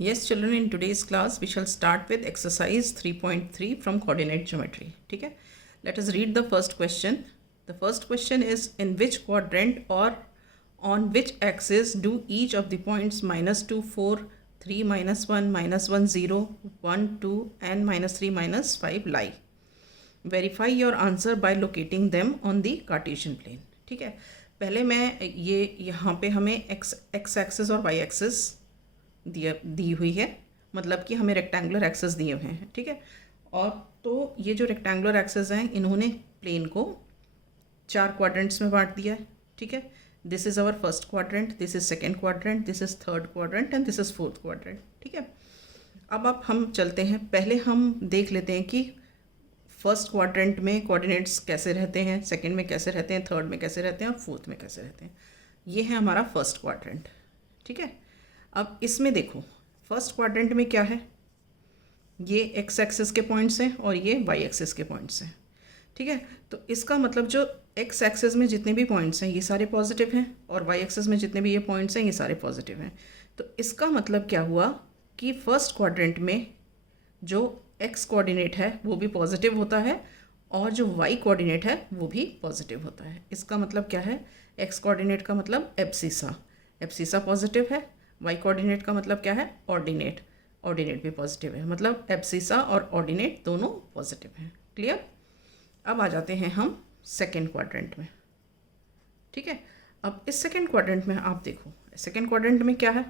Yes, children, in today's class we shall start with exercise 3.3 from coordinate geometry. ठीक है, let us read the first question. The first question is, in which quadrant or on which axis do each of the points -2, 4, 3, -1, -1, 0, 1, 2 and -3, -5 lie? Verify your answer by locating them on the Cartesian plane. ठीक है, पहले मैं ये यहाँ पे हमें x axis और y axis दी हुई है, मतलब कि हमें रेक्टेंगुलर एक्सेस दिए हुए हैं. ठीक है, और तो ये जो रेक्टेंगुलर एक्सेस हैं इन्होंने प्लेन को 4 क्वाड्रेंट्स में बांट दिया है. ठीक है, this is our first quadrant, this is second quadrant, this is third quadrant and this is fourth quadrant. ठीक है, अब हम चलते हैं, पहले हम देख लेते हैं कि फर्स्ट क्वाड्रेंट में कोऑर्डिनेट्स कैसे रहते हैं, सेकंड में कैसे रहते हैं, थर्ड में कैसे रहते हैं और फोर्थ में कैसे रहते हैं. ये है हमारा फर्स्ट क्वाड्रेंट. ठीक है, अब इसमें देखो फर्स्ट क्वाड्रेंट में क्या है, ये एक्स एक्सिस के पॉइंट्स हैं और ये वाई एक्सिस के पॉइंट्स हैं. ठीक है, तो इसका मतलब जो एक्स एक्सिस में जितने भी पॉइंट्स हैं ये सारे पॉजिटिव हैं और वाई एक्सिस में जितने भी ये पॉइंट्स हैं ये सारे पॉजिटिव हैं. तो इसका मतलब क्या हुआ कि फर्स्ट क्वाड्रेंट में जो एक्स कोऑर्डिनेट है वो भी पॉजिटिव होता है और जो वाई कोऑर्डिनेट है वो भी पॉजिटिव होता है. इसका मतलब क्या है, एक्स कोऑर्डिनेट का मतलब एब्सिसा, एब्सिसा पॉजिटिव है. वाई कोऑर्डिनेट का मतलब क्या है, ऑर्डिनेट, ऑर्डिनेट भी पॉजिटिव है. मतलब एब्सिसा और ऑर्डिनेट दोनों पॉजिटिव हैं. क्लियर. अब आ जाते हैं हम सेकेंड क्वाड्रेंट में. ठीक है, अब इस सेकेंड क्वाड्रेंट में आप देखो, सेकेंड क्वाड्रेंट में क्या है,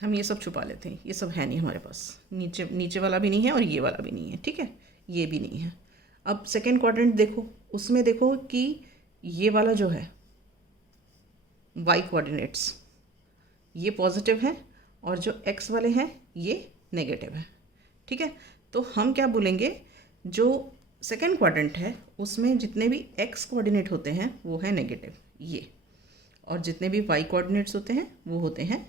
हम ये सब छुपा लेते हैं, ये सब है नहीं हमारे पास, नीचे वाला भी नहीं है और ये वाला भी नहीं है. ठीक है, ये भी नहीं है. अब सेकेंड क्वाड्रेंट देखो, उसमें देखो कि ये वाला जो है वाई कोऑर्डिनेट्स ये पॉजिटिव हैं और जो एक्स वाले हैं ये नेगेटिव है. ठीक है, तो हम क्या बोलेंगे, जो सेकेंड क्वाड्रेंट है उसमें जितने भी एक्स कोऑर्डिनेट होते हैं वो है नेगेटिव ये, और जितने भी वाई कोऑर्डिनेट्स होते हैं वो होते हैं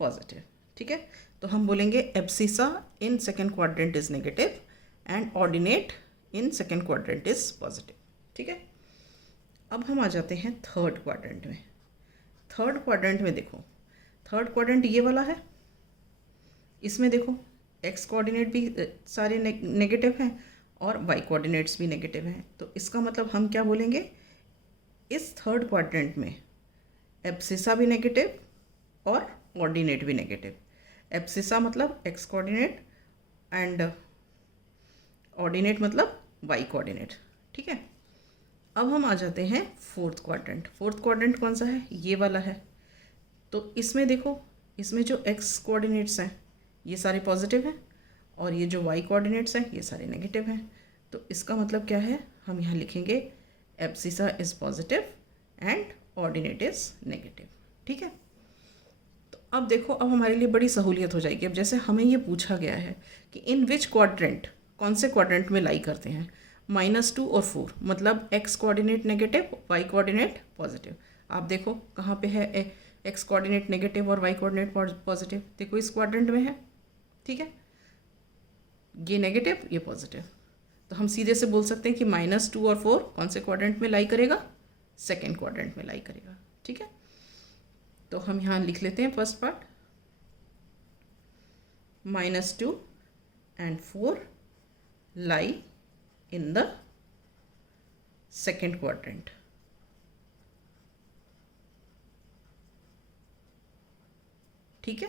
पॉजिटिव. ठीक है, तो हम बोलेंगे abscissa in second quadrant is negative and ordinate in second quadrant is positive. ठीक है, अब हम आ जाते हैं थर्ड क्वाड्रेंट में. थर्ड क्वाड्रेंट में देखो, थर्ड क्वाड्रेंट ये वाला है, इसमें देखो एक्स कोऑर्डिनेट भी सारे नेगेटिव हैं और वाई कोऑर्डिनेट्स भी नेगेटिव हैं. तो इसका मतलब हम क्या बोलेंगे, इस थर्ड क्वाड्रेंट में एब्सिसा भी नेगेटिव और ऑर्डिनेट भी नेगेटिव. एब्सिसा मतलब एक्स कोऑर्डिनेट एंड ऑर्डिनेट मतलब वाई कोऑर्डिनेट. ठीक है, अब हम आ जाते हैं फोर्थ क्वाड्रेंट. फोर्थ क्वाड्रेंट कौन सा है, ये वाला है. तो इसमें देखो, इसमें जो एक्स कोऑर्डिनेट्स हैं ये सारे पॉजिटिव हैं और ये जो वाई कोऑर्डिनेट्स हैं ये सारे नेगेटिव हैं. तो इसका मतलब क्या है, हम यहाँ लिखेंगे abscissa is positive and ordinate is negative. ठीक है, तो अब देखो, अब हमारे लिए बड़ी सहूलियत हो जाएगी. अब जैसे हमें ये पूछा गया है कि इन विच क्वाड्रेंट, कौन से क्वाड्रेंट में लाई करते हैं, -2 और 4, मतलब x coordinate negative, y coordinate positive. आप देखो कहाँ पे है एक्स कोऑर्डिनेट नेगेटिव और वाई कोऑर्डिनेट पॉजिटिव, देखो इस क्वाड्रेंट में है. ठीक है, ये नेगेटिव ये पॉजिटिव. तो हम सीधे से बोल सकते हैं कि -2 और 4 कौन से क्वाड्रेंट में लाई करेगा, सेकेंड क्वाड्रेंट में लाई करेगा. ठीक है, तो हम यहाँ लिख लेते हैं first part, -2 and 4 lie in the second quadrant. ठीक है,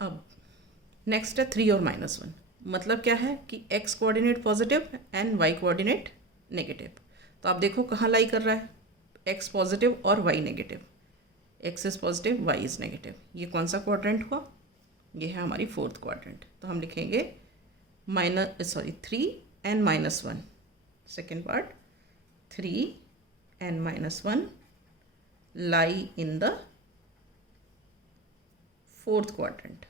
अब नेक्स्ट है 3 और -1. मतलब क्या है कि x coordinate positive and y coordinate negative. तो आप देखो कहाँ लाई कर रहा है, x पॉजिटिव और y negative, x is positive y is negative. ये कौन सा क्वाड्रेंट हुआ, ये है हमारी फोर्थ क्वाड्रेंट. तो हम लिखेंगे 3 and -1, second part, 3 and -1 lie in the fourth quadrant.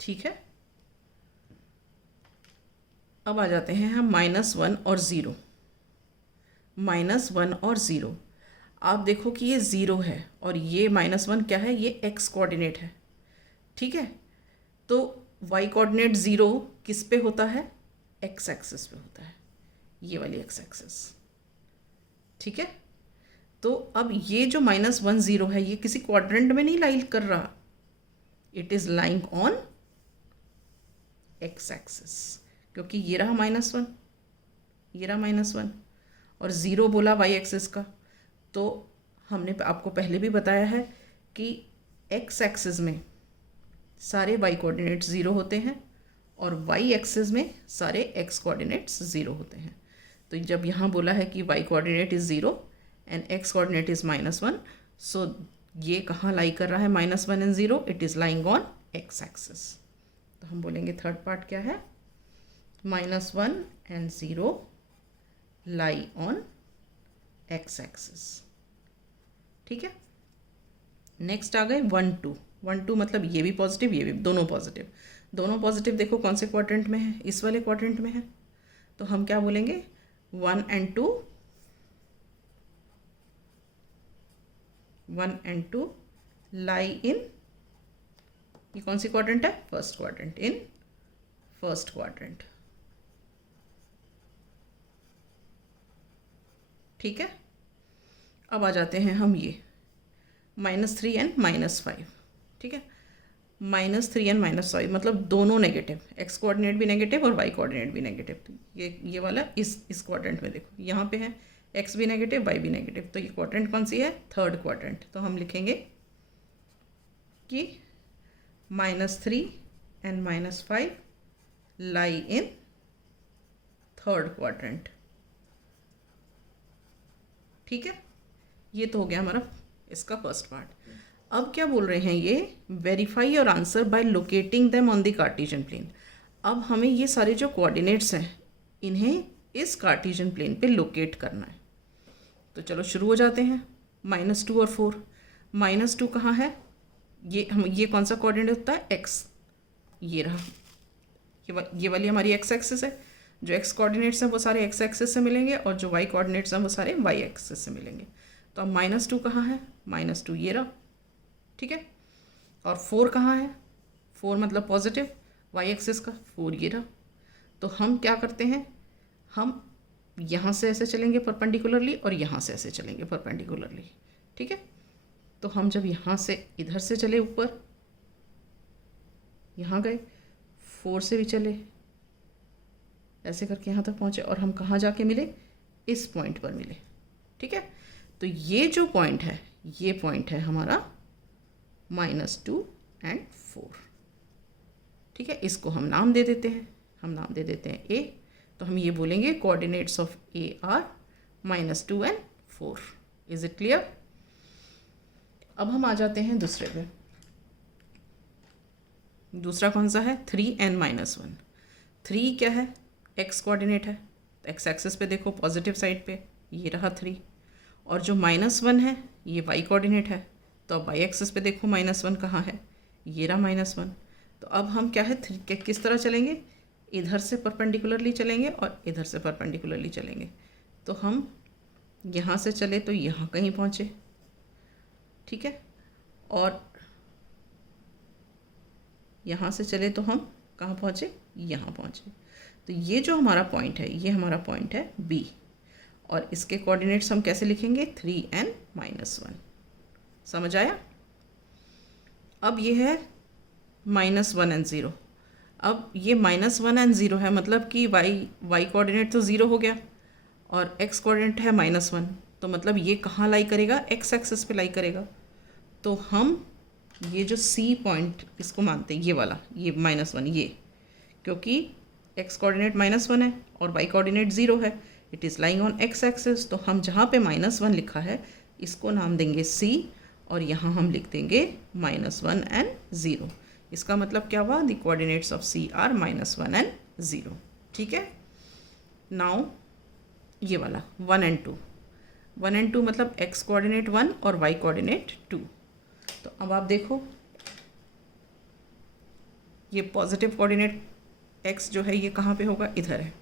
ठीक है, अब आ जाते हैं हम -1 और 0. -1 और 0, आप देखो कि ये 0 है और ये -1 क्या है, ये एक्स कोऑर्डिनेट है. ठीक है, तो वाई कोऑर्डिनेट 0 किस पे होता है, एक्स एक्सिस पे होता है, ये वाली एक्स एक्सिस. ठीक है। तो अब ये जो -1 0 है ये किसी क्वाड्रेंट में नहीं लाई कर रहा, it is lying on x axis, क्योंकि ये रहा -1, ये रहा -1 और 0 बोला वाई एक्सिस का। तो हमने आपको पहले भी बताया है कि एक्स एक्सिस में सारे वाई कोऑर्डिनेट्स 0 होते हैं और वाई एक्सिस में सारे एक्स कोऑर्डिनेट्स 0 होते हैं। तो जब यहाँ बोला है कि y coordinate is 0 and x coordinate is -1, so ये कहाँ लाई कर रहा है -1 and 0, it is lying on x axis. तो हम बोलेंगे थर्ड पार्ट क्या है, -1 and 0 lie on x axis. ठीक है। नेक्स्ट आ गए 1 2। 1 2 मतलब ये भी पॉजिटिव, ये भी, दोनों पॉजिटिव। दोनों पॉजिटिव देखो कौन से क्वाड्रेंट में है, इस वाले क्वाड्रेंट में है। तो हम क्या बोलेंगे 1 एंड 2, 1 एंड 2 लाई इन, ये कौन सी क्वाड्रेंट है, first quadrant, in first quadrant. ठीक है। अब आ जाते हैं हम ये -3 एंड -5। ठीक है। -3 एंड -5 मतलब दोनों नेगेटिव, एक्स कोऑर्डिनेट भी नेगेटिव और वाई कोऑर्डिनेट भी नेगेटिव। तो ये वाला इस क्वाड्रेंट में देखो, यहाँ पे है एक्स भी नेगेटिव वाई भी नेगेटिव। तो ये क्वाड्रेंट कौन सी है, थर्ड क्वाड्रेंट। तो हम लिखेंगे कि -3 and -5 lie in third quadrant. ठीक है। ये तो हो गया हमारा इसका फर्स्ट पार्ट। अब क्या बोल रहे हैं ये, verify your answer by locating them on the Cartesian plane. अब हमें ये सारे जो कोऑर्डिनेट्स हैं इन्हें इस कार्टेशियन प्लेन पे लोकेट करना है। तो चलो शुरू हो जाते हैं। -2 और 4। -2 कहाँ है, ये कौन सा कोऑर्डिनेट होता है, एक्स। ये रहा, ये वाली हमारी एक्स एक्सिस है। जो एक्स कोऑर्डिनेट्स हैं वो सारे एक्स एक्सिस से मिलेंगे और जो वाई कोऑर्डिनेट्स हैं वो सारे वाई एक्सिस से मिलेंगे। तो अब -2 कहाँ है, -2 ये रहा। ठीक है। और 4 कहाँ है, 4 मतलब पॉजिटिव वाई एक्सिस का, 4 ये रहा। तो हम क्या करते हैं, हम यहाँ से ऐसे चलेंगे परपेंडिकुलरली और यहाँ से ऐसे चलेंगे परपेंडिकुलरली। ठीक है। तो हम जब यहाँ से इधर से चले ऊपर, यहाँ गए, 4 से भी चले, ऐसे करके यहाँ तक पहुँचे और हम कहाँ जाके मिले, इस पॉइंट पर मिले। ठीक है। तो ये जो पॉइंट है, ये पॉइंट है हमारा -2 एंड 4। ठीक है। इसको हम नाम दे देते हैं, हम नाम दे देते हैं ए। तो हम ये बोलेंगे coordinates of A R -2 and 4। Is it clear. अब हम आ जाते हैं दूसरे पे। दूसरा कौन सा है, 3 एंड -1। 3 क्या है, एक्स कोऑर्डिनेट है। तो एक्स एक्सिस पे देखो पॉजिटिव साइड पे, ये रहा 3। और जो -1 है ये वाई कोऑर्डिनेट है। तो अब वाई एक्सिस पे देखो -1 कहाँ है, ये रहा -1। तो अब हम क्या है, 3 किस तरह चलेंगे, इधर से परपेंडिकुलरली चलेंगे और इधर से परपेंडिकुलरली चलेंगे। तो हम यहाँ से चले तो यहाँ कहीं पहुँचे। ठीक है। और यहाँ से चले तो हम कहाँ पहुँचे, यहाँ पहुँचे। तो ये जो हमारा पॉइंट है, ये हमारा पॉइंट है बी। और इसके कोऑर्डिनेट्स हम कैसे लिखेंगे, 3 एंड -1। समझ आया। अब ये है -1 एंड 0। अब ये -1 एंड 0 है, मतलब कि वाई कोऑर्डिनेट तो 0 हो गया और एक्स कोऑर्डिनेट है -1। तो मतलब ये कहाँ लाई करेगा, एक्स एक्सिस पे लाई करेगा। तो हम ये जो सी पॉइंट इसको मानते हैं, ये वाला, ये -1, ये, क्योंकि एक्स कोऑर्डिनेट -1 है और वाई कोऑर्डिनेट 0 है, it is lying on x axis. तो हम जहाँ पे -1 लिखा है इसको नाम देंगे सी और यहाँ हम लिख देंगे -1 एंड 0। इसका मतलब क्या हुआ, the coordinates of C are -1 and 0। ठीक है। नाउ ये वाला 1 एंड 2। 1 एंड 2 मतलब एक्स कोऑर्डिनेट 1 और वाई कोऑर्डिनेट 2। तो अब आप देखो ये पॉजिटिव कोऑर्डिनेट एक्स जो है ये कहाँ पे होगा, इधर है।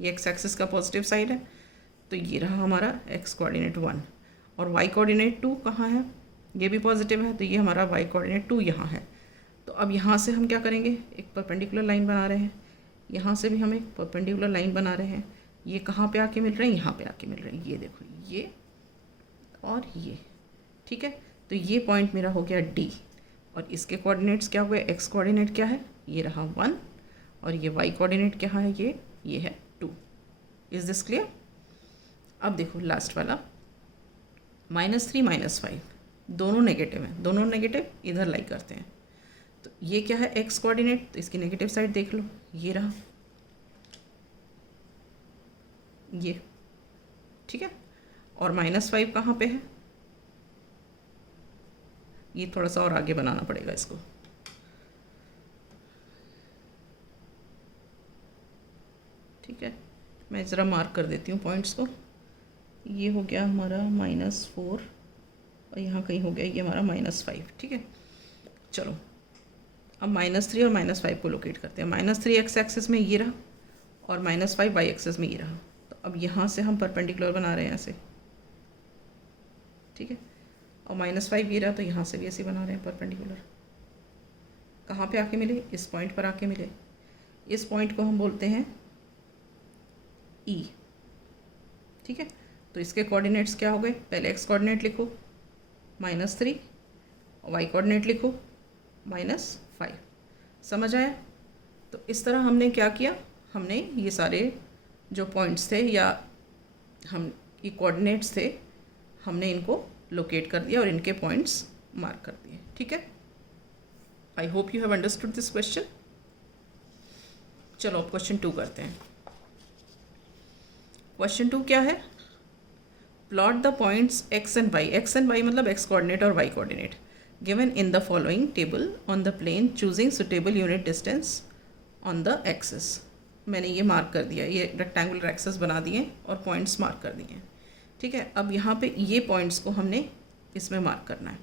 ये एक्स एक्सिस का पॉजिटिव साइड है। तो ये रहा हमारा एक्स कोऑर्डिनेट 1 और वाई कोऑर्डिनेट 2 कहाँ है, ये भी पॉजिटिव है। तो ये हमारा वाई कोऑर्डिनेट 2 यहाँ है। तो अब यहाँ से हम क्या करेंगे, एक परपेंडिकुलर लाइन बना रहे हैं, यहाँ से भी हम एक परपेंडिकुलर लाइन बना रहे हैं। ये कहाँ पे आके मिल रहे हैं, यहाँ पे आके मिल रहे हैं, ये देखो ये और ये, ठीक है। तो ये पॉइंट मेरा हो गया डी, और इसके कोऑर्डिनेट्स क्या हुए, एक्स कोऑर्डिनेट क्या है, ये रहा 1, और ये वाई कोऑर्डिनेट क्या है, ये है 2। Is this clear? अब देखो लास्ट वाला -3 -5 दोनों नेगेटिव हैं, दोनों नेगेटिव इधर लाई करते हैं। तो ये क्या है, एक्स कोऑर्डिनेट, तो इसकी नेगेटिव साइड देख लो, ये रहा ये, ठीक है। और -5 कहाँ पे है, ये थोड़ा सा और आगे बनाना पड़ेगा इसको, ठीक है। मैं ज़रा मार्क कर देती हूँ पॉइंट्स को। ये हो गया हमारा -4 और यहाँ कहीं हो गया ये हमारा -5, ठीक है। चलो अब -3 और -5 को लोकेट करते हैं। -3 एक्स एक्सिस में ये रहा और -5 वाई एक्सिस में ये रहा। तो अब यहाँ से हम परपेंडिकुलर बना रहे हैं ऐसे, ठीक है। और -5 ये रहा, तो यहाँ से भी ऐसे बना रहे हैं परपेंडिकुलर। कहाँ पे आके मिले, इस पॉइंट पर आके मिले। इस पॉइंट को हम बोलते हैं ई, ठीक है। तो इसके कोऑर्डिनेट्स क्या हो गए, पहले एक्स कोऑर्डिनेट लिखो -3 और वाई कोऑर्डिनेट लिखो -5। समझ आया? तो इस तरह हमने क्या किया, हमने ये सारे जो पॉइंट्स थे या हम ये कोऑर्डिनेट्स थे, हमने इनको लोकेट कर दिया और इनके पॉइंट्स मार्क कर दिए, ठीक है। I hope you have understood this question. चलो अब क्वेश्चन 2 करते हैं। क्वेश्चन 2 क्या है, plot the points x and y मतलब एक्स कोऑर्डिनेट और y coordinate given in the following table on the plane choosing suitable unit distance on the axis. मैंने ये मार्क कर दिया, ये रेक्टेंगुलर एक्सिस बना दिए और पॉइंट्स मार्क कर दिए, ठीक है। अब यहाँ पे ये पॉइंट्स को हमने इसमें मार्क करना है।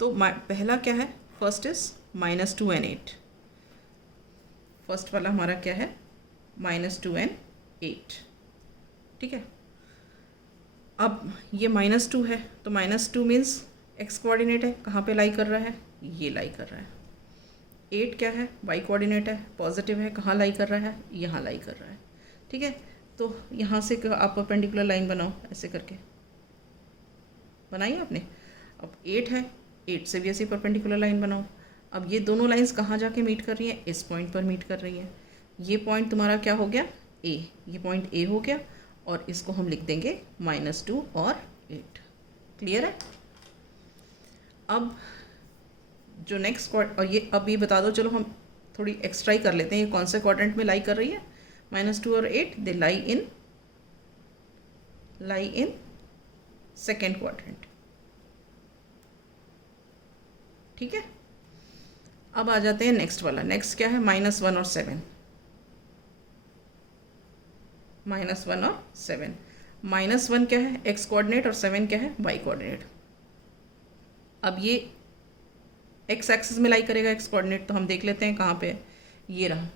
तो पहला क्या है, फर्स्ट इज -2 and 8। फर्स्ट वाला हमारा क्या है, -2 and 8, ठीक है। अब ये -2 है, तो -2 मीन्स एक्स कोऑर्डिनेट है, कहाँ पे लाई कर रहा है, ये लाई कर रहा है। 8 क्या है, वाई कोऑर्डिनेट है, पॉजिटिव है, कहाँ लाई कर रहा है, यहाँ लाई कर रहा है, ठीक है। तो यहाँ से आप परपेंडिकुलर लाइन बनाओ, ऐसे करके बनाई आपने। अब 8 है, 8 से भी ऐसी परपेंडिकुलर लाइन बनाओ। अब ये दोनों लाइंस कहाँ जाके मीट कर रही हैं, इस पॉइंट पर मीट कर रही हैं। ये पॉइंट तुम्हारा क्या हो गया, ए, ये पॉइंट ए हो गया, और इसको हम लिख देंगे -2 और 8। क्लियर है? अब जो नेक्स्ट और ये अब ये बता दो, चलो हम थोड़ी एक्स्ट्रा ही कर लेते हैं, ये कौन से क्वाड्रेंट में लाई कर रही है, -2 और 8 दे लाई इन सेकेंड क्वाड्रेंट, ठीक है। अब आ जाते हैं नेक्स्ट वाला। नेक्स्ट क्या है, -1 और 7। -1 और 7, -1 क्या है, एक्स कोऑर्डिनेट, और 7 क्या है, वाई कोऑर्डिनेट। अब ये एक्स एक्सिस में लाई करेगा एक्स कोऑर्डिनेट, तो हम देख लेते हैं कहाँ पे है, ये रहा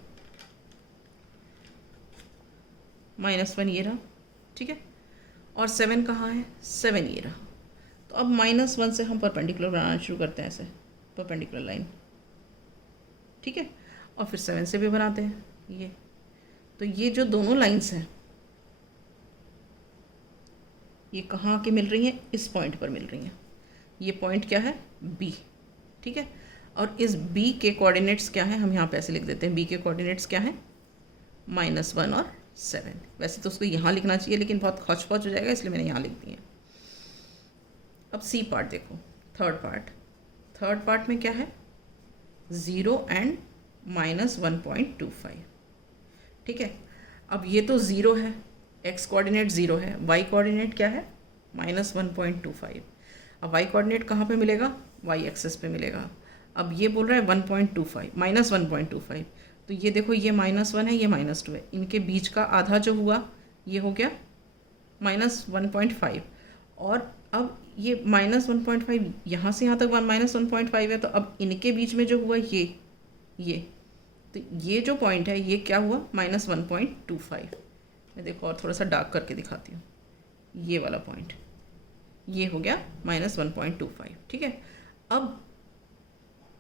-1, ये रहा, ठीक है। और 7 कहाँ है, 7 ये रहा। तो अब -1 से हम परपेंडिकुलर बनाना शुरू करते हैं, ऐसे परपेंडिकुलर लाइन, ठीक है। और फिर 7 से भी बनाते हैं ये। तो ये जो दोनों लाइंस हैं ये कहाँ आके मिल रही हैं, इस पॉइंट पर मिल रही हैं। ये पॉइंट क्या है, बी, ठीक है। और इस बी के कोऑर्डिनेट्स क्या हैं, हम यहाँ पे ऐसे लिख देते हैं, बी के कोऑर्डिनेट्स क्या हैं, -1 और 7। वैसे तो उसको यहाँ लिखना चाहिए, लेकिन बहुत खौच-पौच हो जाएगा, इसलिए मैंने यहाँ लिख दिए। अब सी पार्ट देखो, थर्ड पार्ट में क्या है, 0 and -1.25, ठीक है। अब ये तो 0 है, एक्स कोऑर्डिनेट 0 है, वाई कोऑर्डिनेट क्या है, -1.25। अब वाई कोऑर्डिनेट कहाँ पे मिलेगा, वाई एक्सिस पे मिलेगा। अब ये बोल रहा है 1.25 -1.25, तो ये देखो ये -1 है, ये -2 है, इनके बीच का आधा जो हुआ ये हो गया -1.5। और अब ये -1.5 यहाँ से यहाँ तक -1.5 है, तो अब इनके बीच में जो हुआ ये तो ये जो पॉइंट है ये क्या हुआ, -1.25। मैं देखो और थोड़ा सा डार्क करके दिखाती हूँ, ये वाला पॉइंट ये हो गया -1.25, ठीक है। अब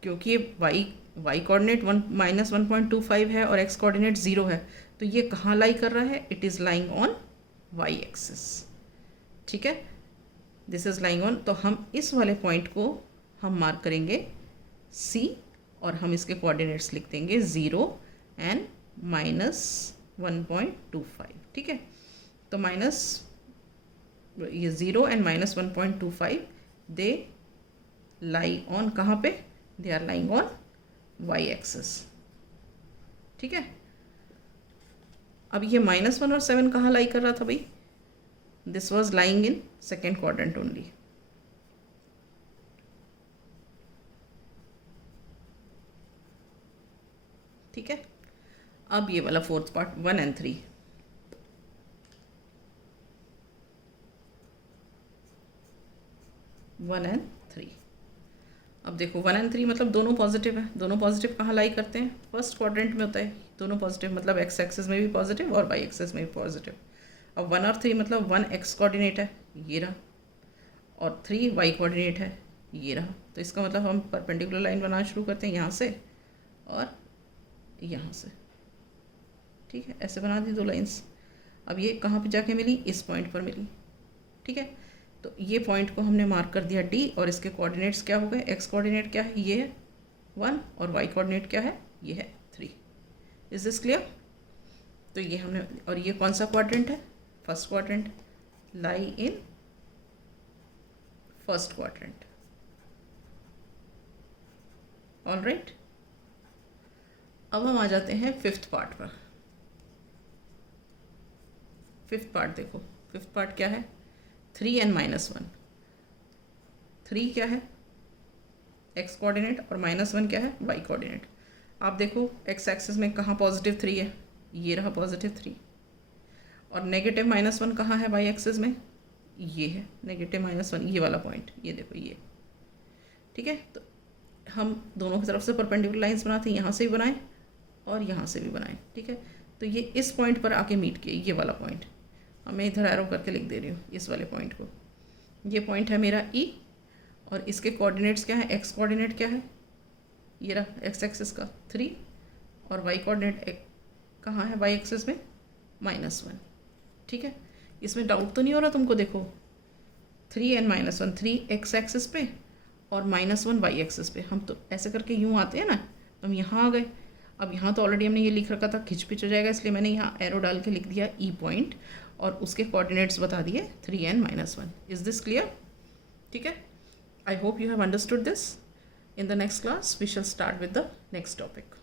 क्योंकि ये वाई कोऑर्डिनेट -1.25 है और एक्स कोऑर्डिनेट 0 है, तो ये कहाँ लाई कर रहा है, it is lying on y axis, ठीक है, दिस इज़ लाइंग ऑन। तो हम इस वाले पॉइंट को हम मार्क करेंगे C और हम इसके कोऑर्डिनेट्स लिख देंगे 0 एंड -1.25, ठीक है। तो ये 0 एंड -1.25 दे लाई ऑन कहाँ पे, they are lying on y axis, ठीक है। अब ये -1 और 7 कहाँ लाई कर रहा था भाई, this was lying in second quadrant only, ठीक है। अब ये वाला फोर्थ पार्ट 1 एंड 3, अब देखो 1 एंड 3 मतलब दोनों पॉजिटिव है, दोनों पॉजिटिव कहाँ लाई करते हैं, फर्स्ट क्वाड्रेंट में होता है, दोनों पॉजिटिव मतलब एक्स एक्सिस में भी पॉजिटिव और वाई एक्सिस में भी पॉजिटिव। अब 1 और 3 मतलब 1 एक्स कोऑर्डिनेट है, ये रहा, और 3 वाई कोऑर्डिनेट है, ये रहा। तो इसका मतलब हम परपेंडिकुलर लाइन बनाना शुरू करते हैं यहाँ से और यहाँ से, ठीक है, ऐसे बना दी 2 लाइंस। अब ये कहाँ पे जाके मिली, इस पॉइंट पर मिली, ठीक है। तो ये पॉइंट को हमने मार्क कर दिया D और इसके कोऑर्डिनेट्स क्या हो गए, एक्स कोऑर्डिनेट क्या है, ये है 1 और वाई कोऑर्डिनेट क्या है, ये है 3। Is this clear. तो ये हमने, और ये कौन सा क्वाड्रेंट है, first quadrant, lie in first quadrant, alright. अब हम आ जाते हैं फिफ्थ पार्ट पर। फिफ्थ पार्ट देखो, फिफ्थ पार्ट क्या है, 3 एंड -1, 3 क्या है एक्स कोऑर्डिनेट और -1 क्या है वाई कोऑर्डिनेट। आप देखो एक्स एक्सिस में कहाँ पॉजिटिव 3 है, ये रहा पॉजिटिव 3, और नेगेटिव -1 कहाँ है वाई एक्सिस में, ये है नेगेटिव -1, ये वाला पॉइंट, ये देखो ये, ठीक है। तो हम दोनों की तरफ से परपेंडिकुलर लाइंस बनाते हैं, यहाँ से भी बनाएं और यहाँ से भी बनाएं, ठीक है। तो ये इस पॉइंट पर आके मीट किए, ये वाला पॉइंट, अब मैं इधर एरो करके लिख दे रही हूँ इस वाले पॉइंट को, ये पॉइंट है मेरा E और इसके कोऑर्डिनेट्स क्या है, एक्स कोऑर्डिनेट क्या है, ये रहा एक्स एक्सिस का 3 और वाई कोऑर्डिनेट कहाँ है वाई एक्सिस में -1, ठीक है। इसमें डाउट तो नहीं हो रहा तुमको, देखो 3 एंड -1, 3 एक्स एक्सिस पे और -1 वाई एक्सिस पे, हम तो ऐसे करके यूँ आते हैं ना, तो हम यहाँ आ गए। अब यहाँ तो ऑलरेडी हमने ये लिख रखा था, खिंच पिच हो जाएगा, इसलिए मैंने यहाँ एरो डाल के लिख दिया E पॉइंट और उसके कोऑर्डिनेट्स बता दिए 3 एंड -1। इज दिस क्लियर, ठीक है। I hope you have understood this. In the next class we shall start with the next topic.